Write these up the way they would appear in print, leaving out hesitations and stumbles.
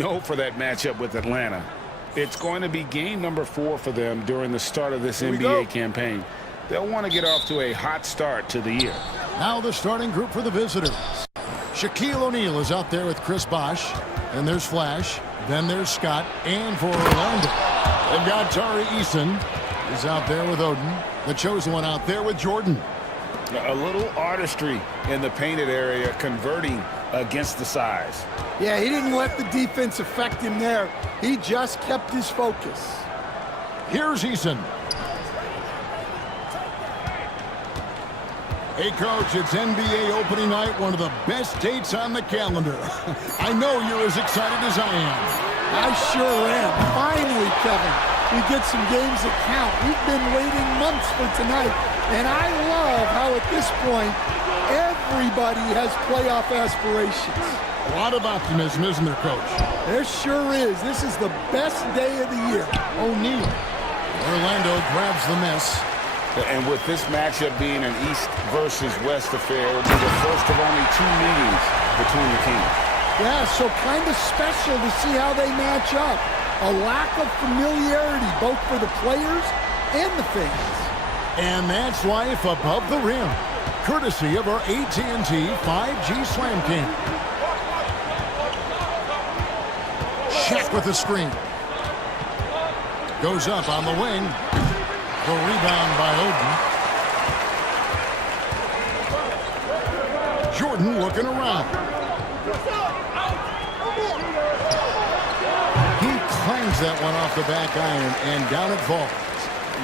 know for that matchup with Atlanta. It's going to be game number 4 for them during the start of this NBA campaign. They'll want to get off to a hot start to the year. Now the starting group for the visitors. Shaquille O'Neal is out there with Chris Bosh. And there's Flash. Then there's Scott. And for Orlando, they've got Tari Eason. He's out there with Odin. The chosen one out there with Jordan. A little artistry in the painted area, converting against the size. Yeah, he didn't let the defense affect him there. He just kept his focus. Here's Eason. Hey, Coach, it's NBA opening night, one of the best dates on the calendar. I know you're as excited as I am. I sure am. Finally, Kevin, we get some games that count. We've been waiting months for tonight, and I love how at this point, everybody has playoff aspirations. A lot of optimism, isn't there, Coach? There sure is. This is the best day of the year. O'Neal. Orlando grabs the miss. And with this matchup being an East versus West affair, it will be the first of only 2 meetings between the teams. Yeah, so kind of special to see how they match up. A lack of familiarity both for the players and the fans. And that's life above the rim, courtesy of our AT&T 5G Slam King. Shaq with the screen. Goes up on the wing. The rebound by Odin. Jordan looking around. He clangs that one off the back iron, and down it falls.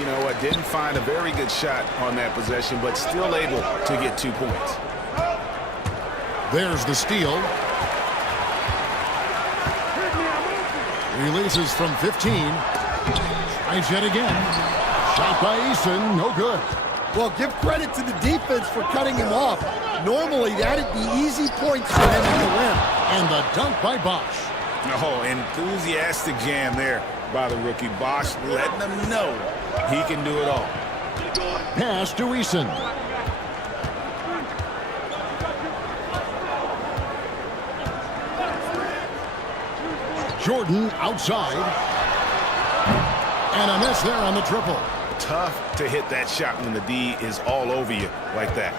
You know what? Didn't find a very good shot on that possession, but still able to get 2 points. There's the steal. Releases from 15. Tries yet again. Shot by Eason, no good. Well, give credit to the defense for cutting him off. Normally, that'd be easy points for him at the rim. And the dunk by Bosh. Oh, enthusiastic jam there by the rookie. Bosh letting them know he can do it all. Pass to Eason. Jordan outside. And a miss there on the triple. Tough to hit that shot when the D is all over you like that.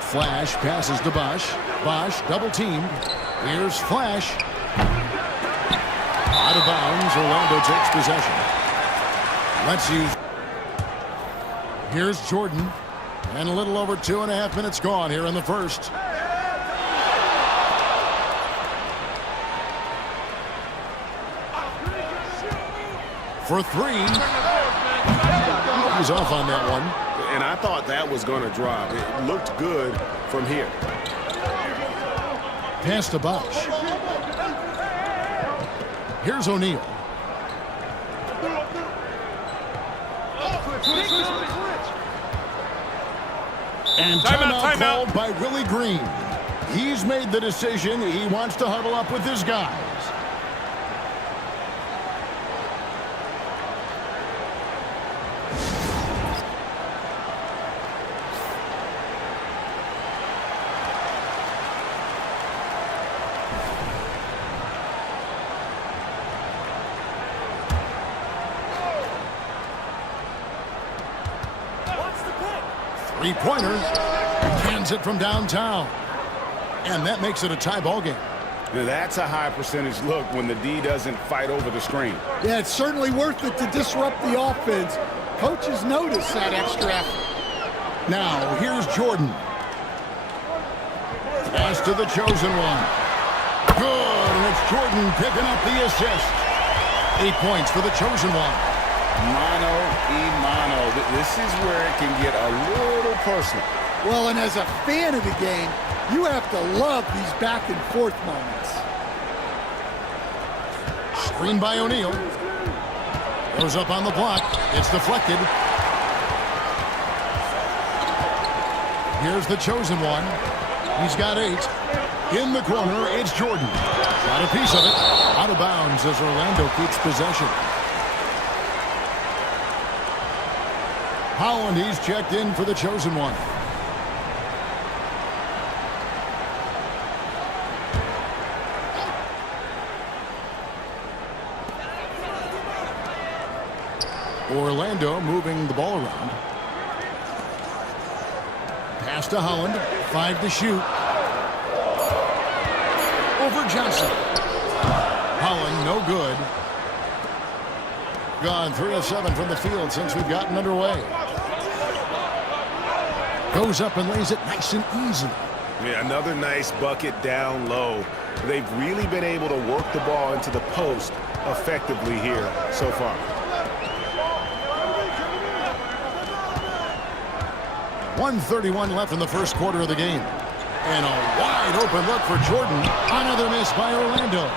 Flash passes to Bosh. Bosh double teamed. Here's Flash. Out of bounds. Orlando takes possession. Let's use. Here's Jordan. And a little over 2.5 minutes gone here in the first. For 3. He's off on that one. And I thought that was going to drop. It looked good from here. Pass to Bosh. Here's O'Neal. And timeout called by Willie Green. He's made the decision. He wants to huddle up with his guys. Three-pointer. Cans it from downtown. And that makes it a tie ball game. That's a high percentage look when the D doesn't fight over the screen. Yeah, it's certainly worth it to disrupt the offense. Coaches notice that extra effort. Now, here's Jordan. Pass to the chosen one. Good, and it's Jordan picking up the assist. 8 points for the chosen one. Mano y mano. This is where it can get a little personal. Well, and as a fan of the game, you have to love these back and forth moments. Screen by O'Neal. Goes up on the block. It's deflected. Here's the chosen one. He's got 8. In the corner, it's Jordan. Got a piece of it. Out of bounds as Orlando keeps possession. Holland, he's checked in for the chosen one. Orlando moving the ball around. Pass to Holland. 5 to shoot. Over Johnson. Holland, no good. Gone 3 of 7 from the field since we've gotten underway. Goes up and lays it nice and easy. Yeah, another nice bucket down low. They've really been able to work the ball into the post effectively here so far. .131 left in the first quarter of the game. And a wide open look for Jordan. Another miss by Orlando.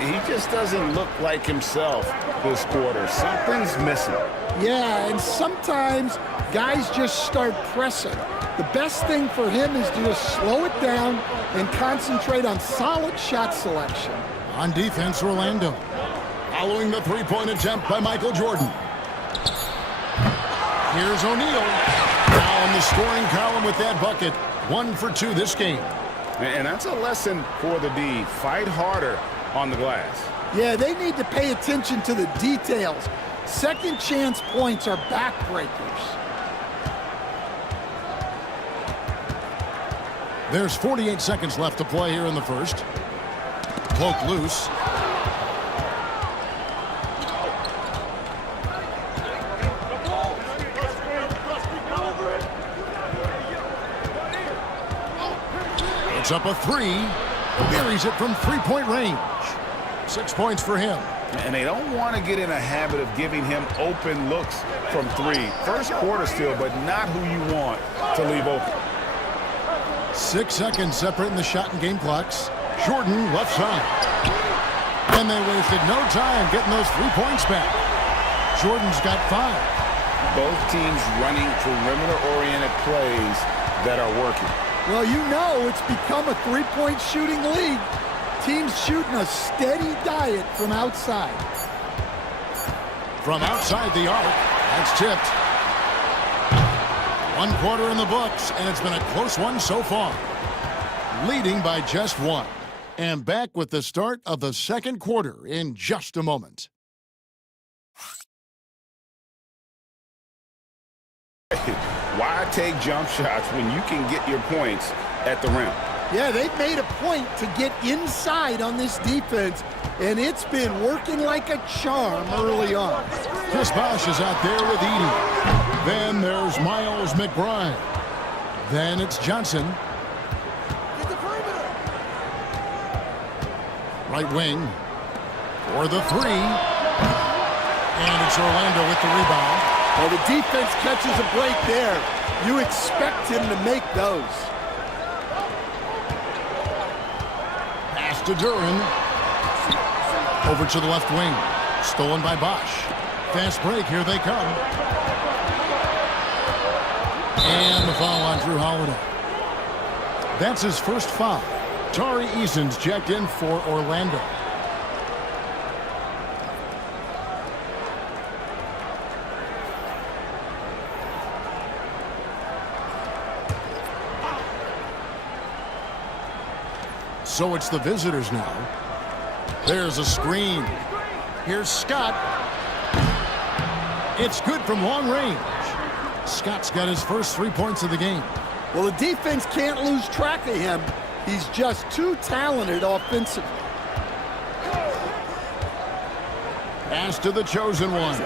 He just doesn't look like himself this quarter. Something's missing. Yeah, and sometimes guys just start pressing. The best thing for him is to just slow it down and concentrate on solid shot selection. On defense, Orlando. Following the three-point attempt by Michael Jordan. Here's O'Neal. Now in the scoring column with that bucket. 1 for 2 this game. And that's a lesson for the D. Fight harder on the glass. Yeah, they need to pay attention to the details. Second chance points are backbreakers. There's 48 seconds left to play here in the first. Poke loose. It's up a 3. Buries it from three-point range. 6 points for him. And they don't want to get in a habit of giving him open looks from 3. First quarter still, but not who you want to leave open. 6 seconds separating the shot and game clocks. Jordan left side. And they wasted no time getting those 3 points back. Jordan's got 5. Both teams running perimeter-oriented plays that are working. Well, you know it's become a three-point shooting league. Teams shooting a steady diet from outside. From outside the arc, that's tipped. 1 quarter in the books, and it's been a close one so far. Leading by just 1. And back with the start of the second quarter in just a moment. Why take jump shots when you can get your points at the rim? Yeah, they've made a point to get inside on this defense, and it's been working like a charm early on. Chris Bosh is out there with Edey. Then there's Miles McBride. Then it's Johnson. Right wing for the 3. And it's Orlando with the rebound. Well, the defense catches a break there. You expect him to make those. Pass to Duran. Over to the left wing. Stolen by Bosh. Fast break. Here they come. And the foul on Drew Holiday. That's his first foul. Tari Eason's checked in for Orlando. So it's the visitors now. There's a screen. Here's Scott. It's good from long range. Scott's got his first 3 points of the game. Well, the defense can't lose track of him. He's just too talented offensively. Pass to the chosen one.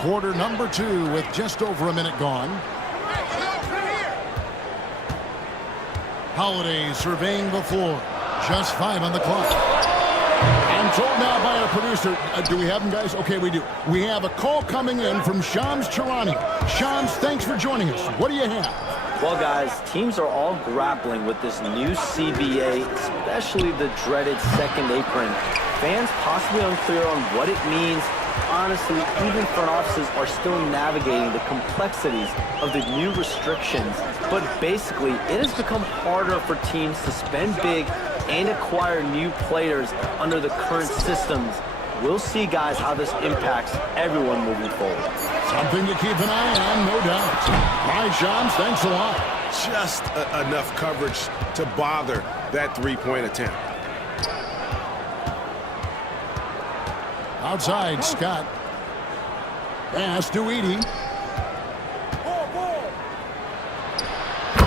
Quarter number 2 with just over a minute gone. Holiday surveying the floor. Just 5 on the clock. I'm told now by our producer, do we have him, guys? Okay, we do. We have a call coming in from Shams Charania. Shams, thanks for joining us. What do you have? Well, guys, teams are all grappling with this new CBA, especially the dreaded second apron. Fans possibly unclear on what it means. Honestly, even front offices are still navigating the complexities of the new restrictions. But basically, it has become harder for teams to spend big and acquire new players under the current systems. We'll see, guys, how this impacts everyone moving forward. Something to keep an eye on, no doubt. Bye, Shams. Thanks a lot. Just enough coverage to bother that three-point attempt. Outside, Scott. Pass to Edie.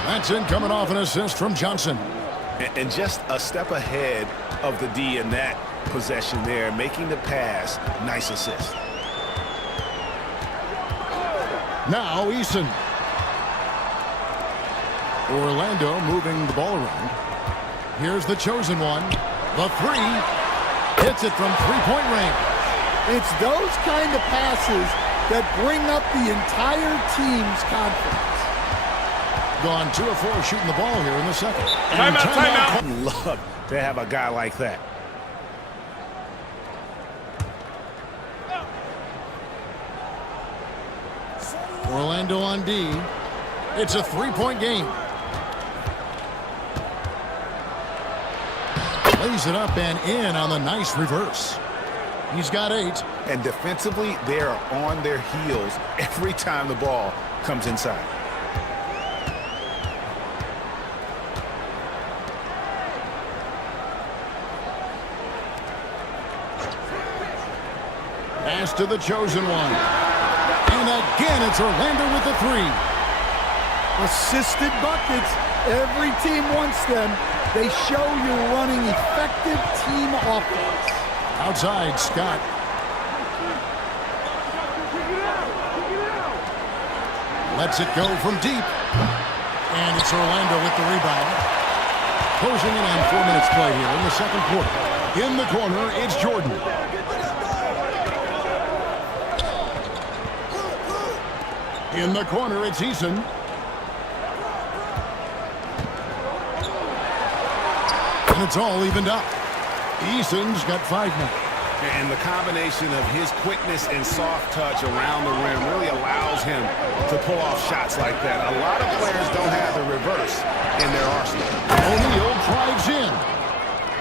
That's in, coming off an assist from Johnson. And just a step ahead of the D in that possession there, making the pass. Nice assist. Now Eason. Orlando moving the ball around. Here's the chosen one. The three. Hits it from three-point range. It's those kind of passes that bring up the entire team's confidence. Gone 2 of 4 shooting the ball here in the second. Timeout. Love to have a guy like that. Orlando on D. It's a three-point game. Lays it up and in on the nice reverse. He's got 8. And defensively, they are on their heels every time the ball comes inside. Pass to the chosen one. And again, it's Orlando with the 3. Assisted buckets. Every team wants them. They show you're running effective team offense. Outside, Scott. Lets it go from deep. And it's Orlando with the rebound. Closing in on 4 minutes play here in the second quarter. In the corner, it's Jordan. In the corner, it's Eason. And it's all evened up. Eason's got 5 now. And the combination of his quickness and soft touch around the rim really allows him to pull off shots like that. A lot of players don't have the reverse in their arsenal. O'Neal drives in.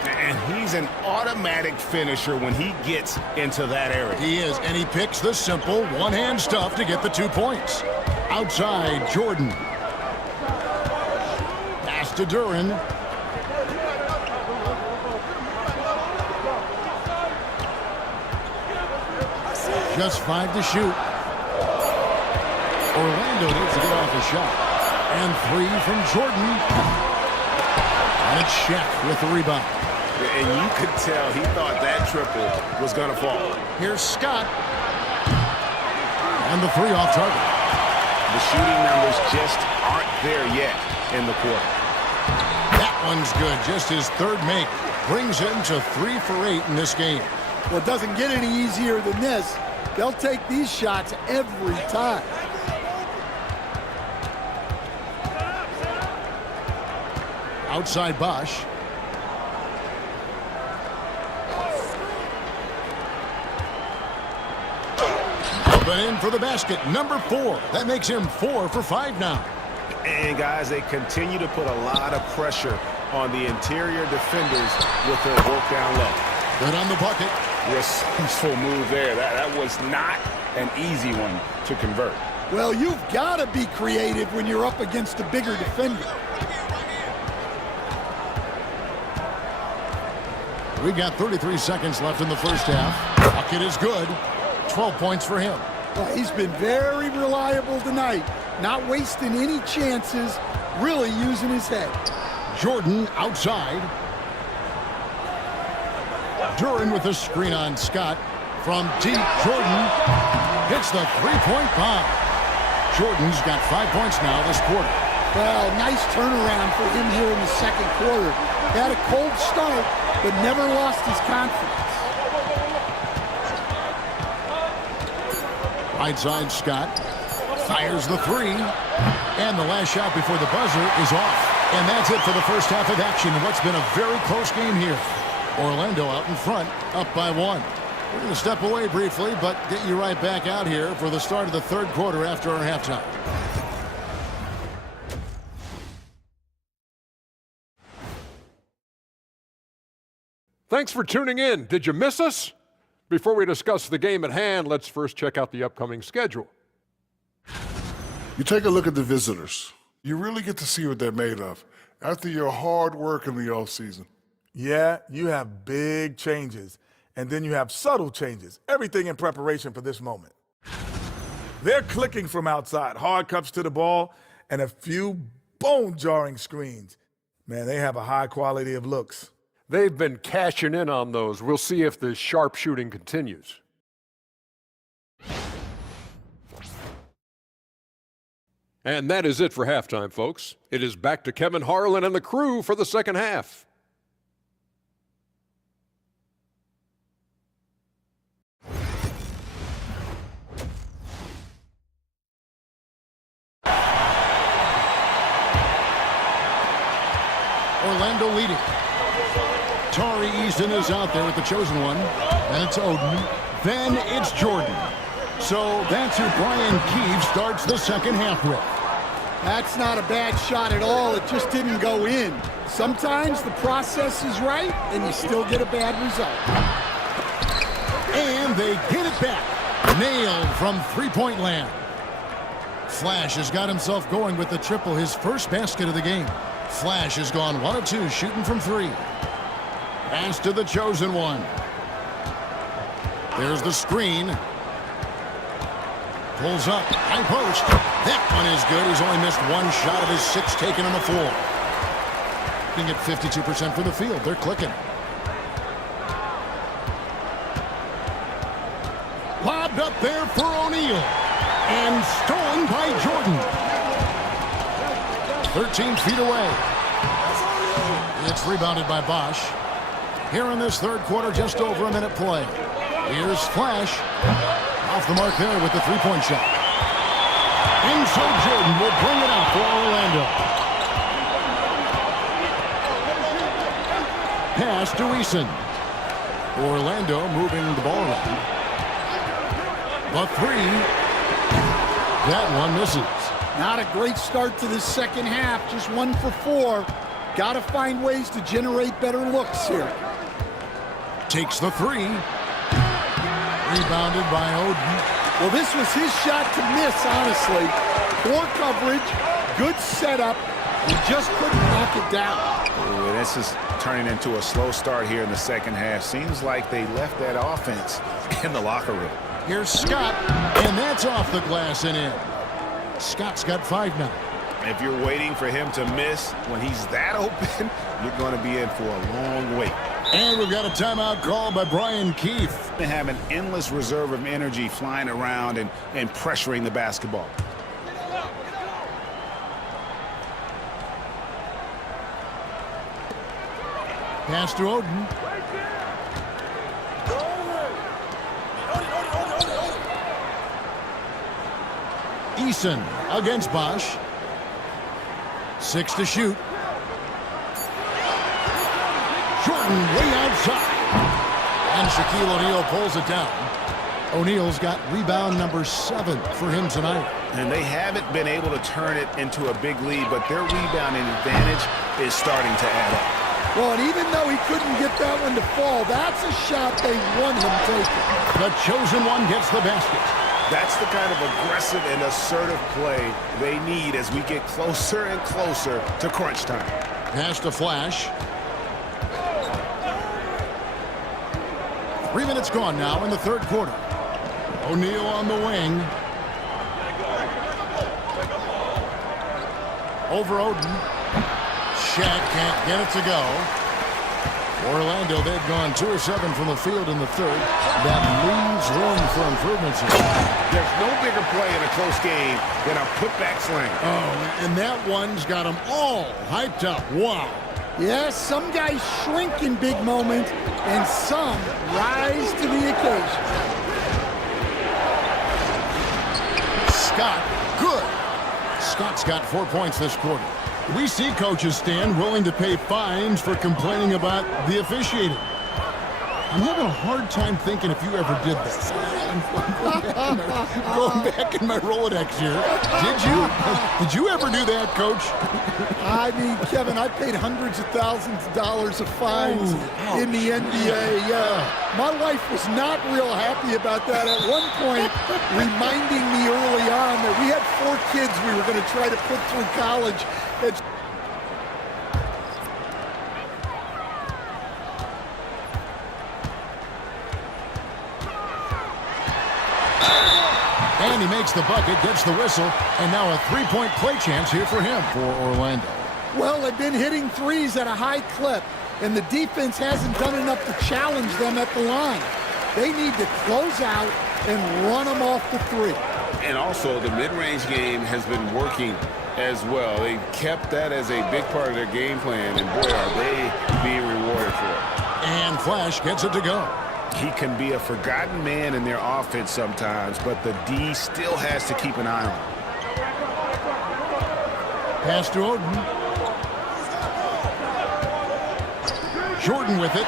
And he's an automatic finisher when he gets into that area. He is, and he picks the simple one-hand stuff to get the 2 points. Outside, Jordan. Pass to Duran. Just 5 to shoot. Orlando needs to get off a shot. And 3 from Jordan. And it's Shaq with the rebound. And you could tell he thought that triple was going to fall. Here's Scott. And the 3 off target. The shooting numbers just aren't there yet in the quarter. That one's good. Just his 3rd make. Brings him to 3 for 8 in this game. Well, it doesn't get any easier than this. They'll take these shots every time. Outside Bosch. But in for the basket, number 4. That makes him 4 for 5 now. And guys, they continue to put a lot of pressure on the interior defenders with their work down low. Good on the bucket. Resourceful move there. That was not an easy one to convert. Well, you've got to be creative when you're up against a bigger defender. We got 33 seconds left in the first half. Bucket is good. 12 points for him. Well, he's been very reliable tonight. Not wasting any chances, really using his head. Jordan outside. Duran with a screen on Scott. From deep, Jordan hits the three-point bomb. Jordan's got 5 points now this quarter. Well, nice turnaround for him here in the second quarter. Had a cold start, but never lost his confidence. Right side, Scott fires the 3. And the last shot before the buzzer is off. And that's it for the first half of action in what's been a very close game here. Orlando out in front, up by 1. We're going to step away briefly, but get you right back out here for the start of the third quarter after our halftime. Thanks for tuning in. Did you miss us? Before we discuss the game at hand, let's first check out the upcoming schedule. You take a look at the visitors. You really get to see what they're made of after your hard work in the offseason. Yeah, you have big changes, and then you have subtle changes. Everything in preparation for this moment. They're clicking from outside, hard cuts to the ball, and a few bone-jarring screens. Man, they have a high quality of looks. They've been cashing in on those. We'll see if the sharp shooting continues. And that is it for halftime, folks. It is back to Kevin Harlan and the crew for the second half. Orlando leading. Tari Eason is out there with the chosen one. And it's Oden. Then it's Jordan. So that's who Brian Keefe starts the second half with. That's not a bad shot at all. It just didn't go in. Sometimes the process is right, and you still get a bad result. And they get it back. Nailed from three-point land. Flash has got himself going with the triple, his first basket of the game. Flash has gone 1 of 2, shooting from 3. Pass to the chosen one. There's the screen. Pulls up, high post. That one is good. He's only missed 1 shot of his 6 taken on the floor. Looking at 52% for the field. They're clicking. Lobbed up there for O'Neal. And stolen by Jordan. 13 feet away. It's rebounded by Bosch. Here in this third quarter, just over a minute play. Here's Flash. Off the mark there with the three-point shot. And so Jordan will bring it out for Orlando. Pass to Eason. Orlando moving the ball around. The 3. That one misses. Not a great start to this second half. Just 1 for 4. Got to find ways to generate better looks here. Takes the 3. Rebounded by Oden. Well, this was his shot to miss, honestly. Poor coverage, good setup. He just couldn't knock it down. Ooh, this is turning into a slow start here in the second half. Seems like they left that offense in the locker room. Here's Scott, and that's off the glass and in. Scott's got 5 now. If you're waiting for him to miss when he's that open, you're going to be in for a long wait. And we've got a timeout called by Brian Keefe. They have an endless reserve of energy flying around and pressuring the basketball. Pass to Oden. Eason against Bosch. 6 to shoot. Jordan way outside. And Shaquille O'Neal pulls it down. O'Neal's got rebound number 7 for him tonight. And they haven't been able to turn it into a big lead, but their rebounding advantage is starting to add up. Well, and even though he couldn't get that one to fall, that's a shot they want him taking. The chosen one gets the basket. That's the kind of aggressive and assertive play they need as we get closer and closer to crunch time. Pass to Flash. 3 minutes gone now in the third quarter. O'Neal on the wing. Over Oden. Shaq can't get it to go. Orlando, they've gone 2 of 7 from the field in the third. That leaves room for improvements here. There's no bigger play in a close game than a putback slam. Oh, and that one's got them all hyped up. Wow. Yes, some guys shrink in big moments, and some rise to the occasion. Scott, good. Scott's got 4 points this quarter. We see coaches stand willing to pay fines for complaining about the officiating. I'm having a hard time thinking if you ever did this. Going back in my Rolodex here. Did you ever do that, Coach? I mean, Kevin, I paid hundreds of thousands of dollars of fines in the NBA. Yeah, my wife was not real happy about that at one point, reminding me early on that we had 4 kids we were going to try to put through college. And he makes the bucket, gets the whistle, and now a three-point play chance here for him for Orlando. Well, they've been hitting threes at a high clip, and the defense hasn't done enough to challenge them at the line. They need to close out and run them off the three. And also, the mid-range game has been working as well. They kept that as a big part of their game plan, and boy, are they being rewarded for it. And Flash gets it to go. He can be a forgotten man in their offense sometimes, but the D still has to keep an eye on him. Pass to Oden. Jordan with it.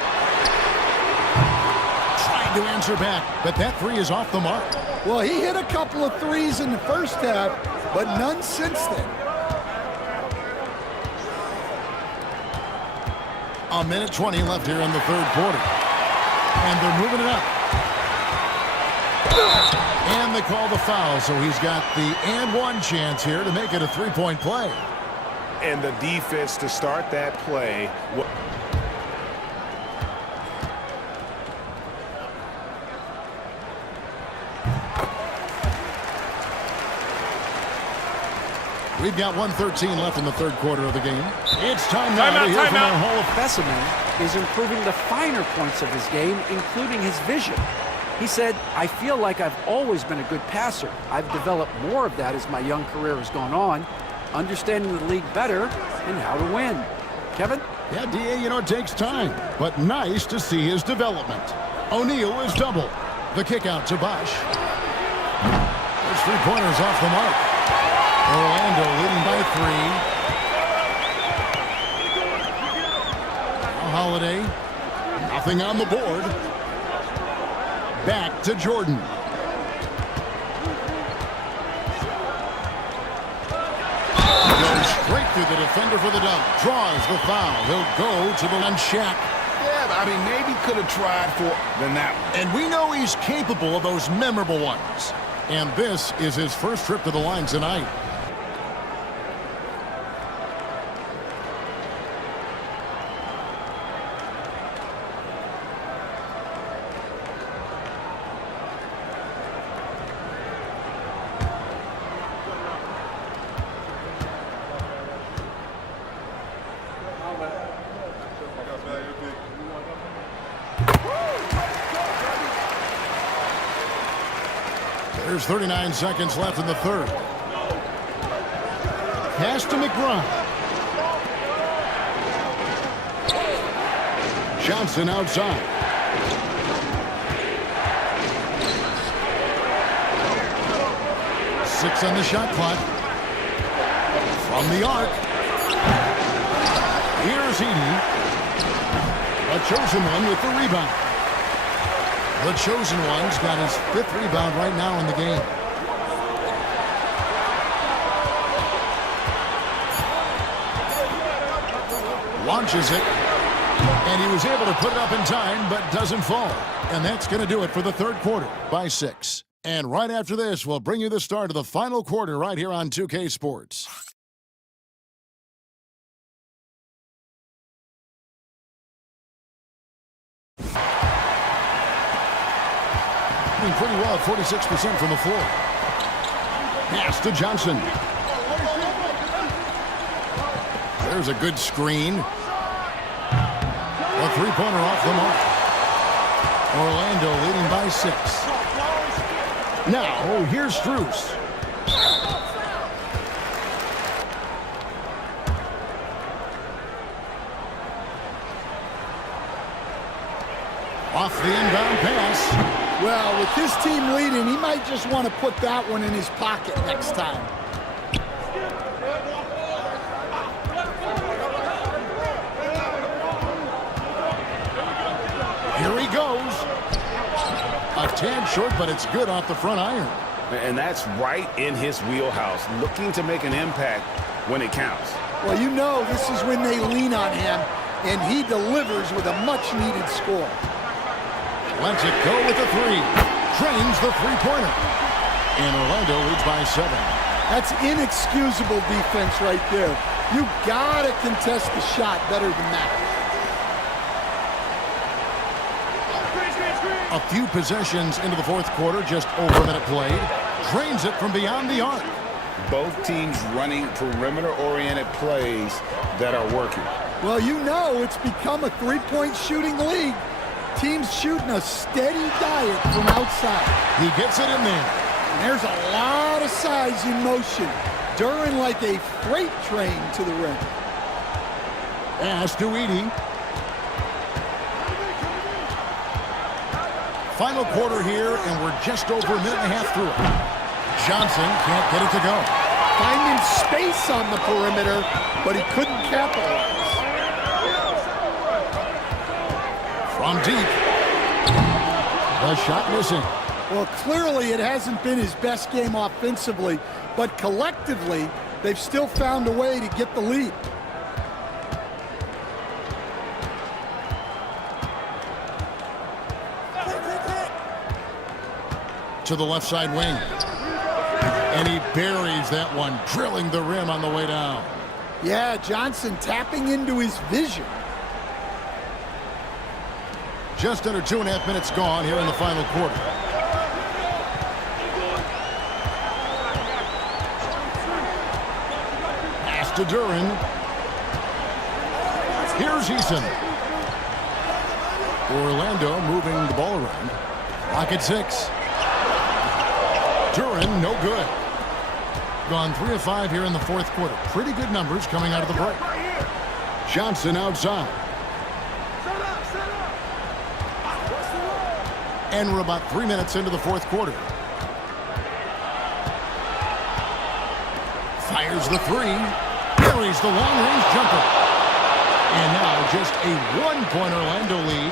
Trying to answer back, but that three is off the mark. Well, he hit a couple of threes in the first half, but none since then. A minute 20 left here in the third quarter. And they're moving it up. And they call the foul, so he's got the and one chance here to make it a three-point play. And the defense to start that play. We've got 1:13 left in the third quarter of the game. It's time now to hear from our Hall of Specimen is improving the finer points of his game, including his vision. He said, I feel like I've always been a good passer. I've developed more of that as my young career has gone on, understanding the league better and how to win. Kevin? Yeah, D.A., you know, it takes time, but nice to see his development. O'Neal is double. The kick out to Bosch. Those three-pointers off the mark. Orlando leading by 3. Holiday, nothing on the board. Back to Jordan. Goes straight through the defender for the dunk. Draws the foul. He'll go to the line. Shaq. Yeah, I mean, maybe could have tried for than that one. And we know he's capable of those memorable ones. And this is his first trip to the line tonight. There's 39 seconds left in the third. Pass to McBride. Johnson outside. Six on the shot clock. From the arc. Here's Edey. A chosen one with the rebound. The chosen one's got his 5th rebound right now in the game. Launches it. And he was able to put it up in time, but doesn't fall. And that's going to do it for the third quarter by 6. And right after this, we'll bring you the start of the final quarter right here on 2K Sports. Pretty well at 46% from the floor. Pass to Johnson. There's a good screen. A three-pointer off the mark. Orlando leading by 6. Now, here's Strus. Off the inbound pass. Well, with his team leading, he might just want to put that one in his pocket next time. Here he goes. A tad short, but it's good off the front iron. And that's right in his wheelhouse, looking to make an impact when it counts. Well, you know this is when they lean on him, and he delivers with a much-needed score. Lets it go with the three. Drains the three-pointer. And Orlando leads by 7. That's inexcusable defense right there. You gotta contest the shot better than that. A few possessions into the fourth quarter, just over a minute played. Drains it from beyond the arc. Both teams running perimeter-oriented plays that are working. Well, you know it's become a three-point shooting league. Teams shooting a steady diet from outside. He gets it in there. And there's a lot of size in motion. Duran like a freight train to the rim. Pass to Edey. Final quarter here, and we're just over a minute and a half through it. Johnson can't get it to go. Finding space on the perimeter, but he couldn't capitalize. From deep. The shot missing. Well, clearly it hasn't been his best game offensively, but collectively, they've still found a way to get the lead. To the left side wing. And he buries that one, drilling the rim on the way down. Yeah, Johnson tapping into his vision. Just under 2.5 minutes gone here in the final quarter. Pass to Duran. Here's Eason. Orlando moving the ball around. Clock at 6. Duran, no good. Gone 3 of 5 here in the fourth quarter. Pretty good numbers coming out of the break. Johnson outside. And we're about 3 minutes into the fourth quarter. Fires the three. Buries the long-range jumper. And now just a 1-point Orlando lead.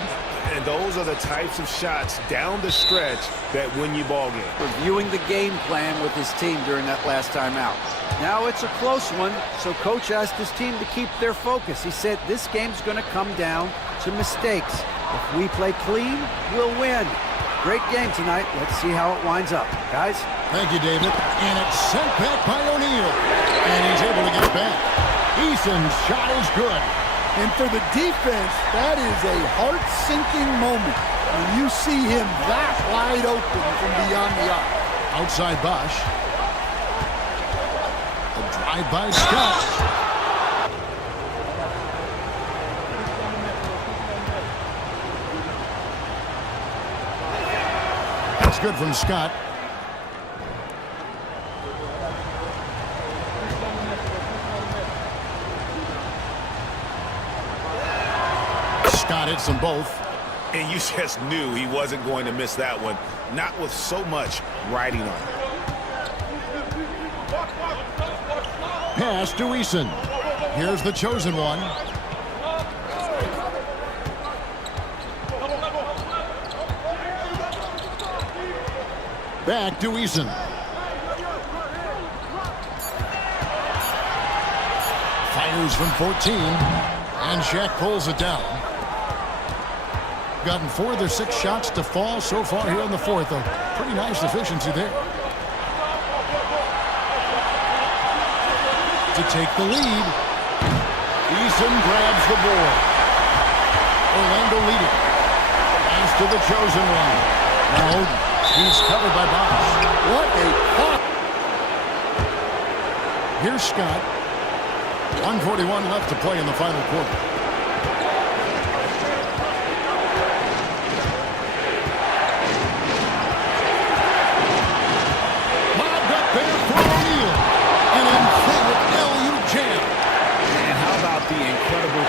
And those are the types of shots down the stretch that win you ball games. Reviewing the game plan with his team during that last timeout. Now it's a close one, so coach asked his team to keep their focus. He said this game's going to come down to mistakes. If we play clean, we'll win. Great game tonight. Let's see how it winds up. Guys? Thank you, David. And it's sent back by O'Neal. And he's able to get it back. Eason's shot is good. And for the defense, that is a heart-sinking moment when you see him that wide open from beyond the arc. Outside Bosch. A drive by Scott. That's good from Scott. Scott hits them both. And you just knew he wasn't going to miss that one, not with so much riding on it. Pass to Eason. Here's the chosen one. Back to Eason. Fires from 14. And Shaq pulls it down. Gotten 4 of their 6 shots to fall so far here in the fourth. A pretty nice efficiency there. To take the lead. Eason grabs the board. Orlando leading. Pass to the chosen one. No, he's covered by Bosch. What a pop. Here's Scott. 1:41 left to play in the final quarter.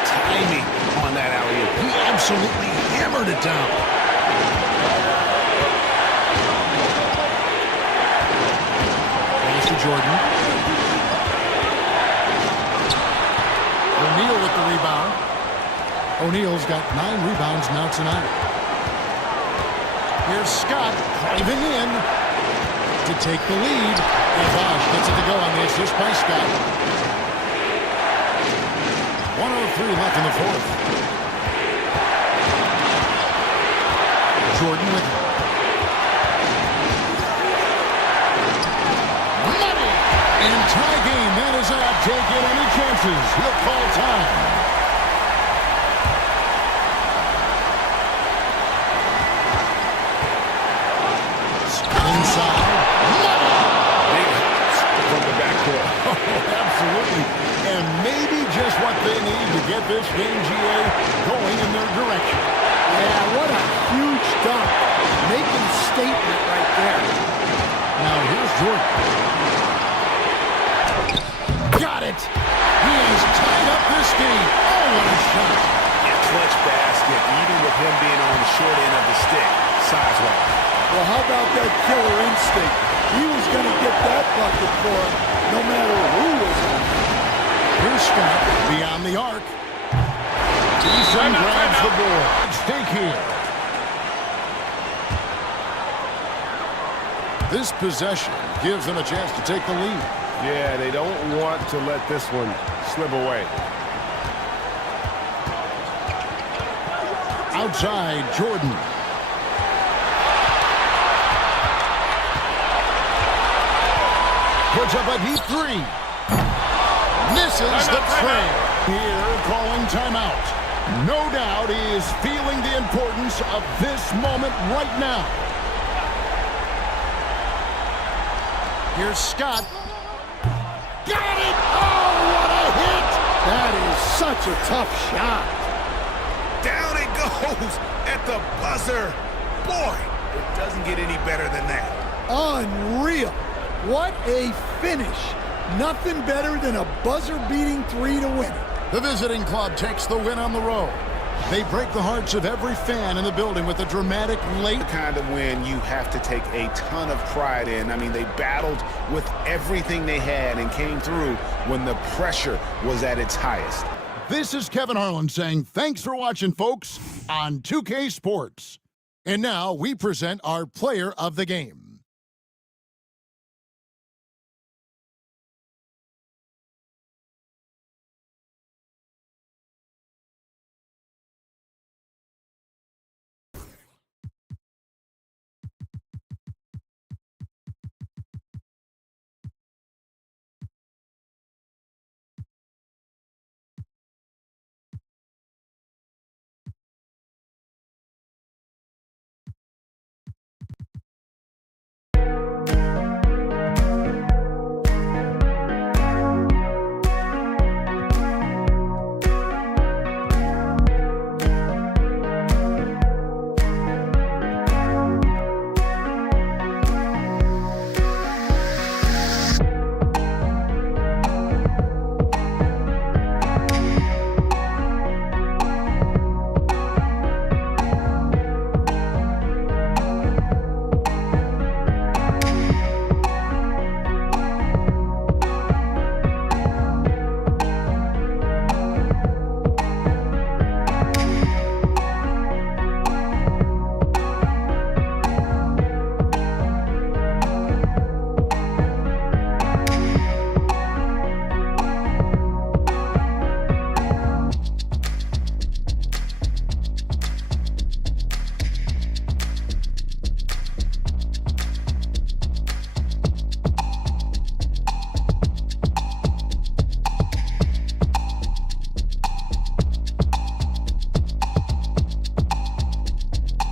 Timing on that alley-oop. He absolutely hammered it down. Pass to Jordan. O'Neal with the rebound. O'Neal's got 9 rebounds now tonight. Here's Scott driving in to take the lead. And Bosch gets it to go on the assist by Scott. 1:03 left in the fourth. Jordan with it. Money! And tie game. That is out. Taking any chances. He'll call time. Inside. Big hops from the backcourt. Absolutely. And maybe just what they need to get this game, GA, going in their direction. Yeah, what a huge dunk. Making statement right there. Now here's Jordan. Got it. He has tied up this game. Oh, what a shot. A clutch basket, even with him being on the short end of the stick, size-wise. Well, how about that killer instinct? He was going to get that bucket for him, no matter who was on him. Here's Scott beyond the arc. Eason grabs the board. Stake here. This possession gives them a chance to take the lead. Yeah, they don't want to let this one slip away. Outside, Jordan. Puts up a deep three. Misses the tray. Here, calling timeout. No doubt he is feeling the importance of this moment right now. Here's Scott. Got it! Oh, what a hit! That is such a tough shot. Down it goes at the buzzer. Boy, it doesn't get any better than that. Unreal. What a finish. Nothing better than a buzzer-beating three to win it. The visiting club takes the win on the road. They break the hearts of every fan in the building with a dramatic late. The kind of win you have to take a ton of pride in. I mean, they battled with everything they had and came through when the pressure was at its highest. This is Kevin Harlan saying thanks for watching, folks, on 2K Sports. And now we present our player of the game.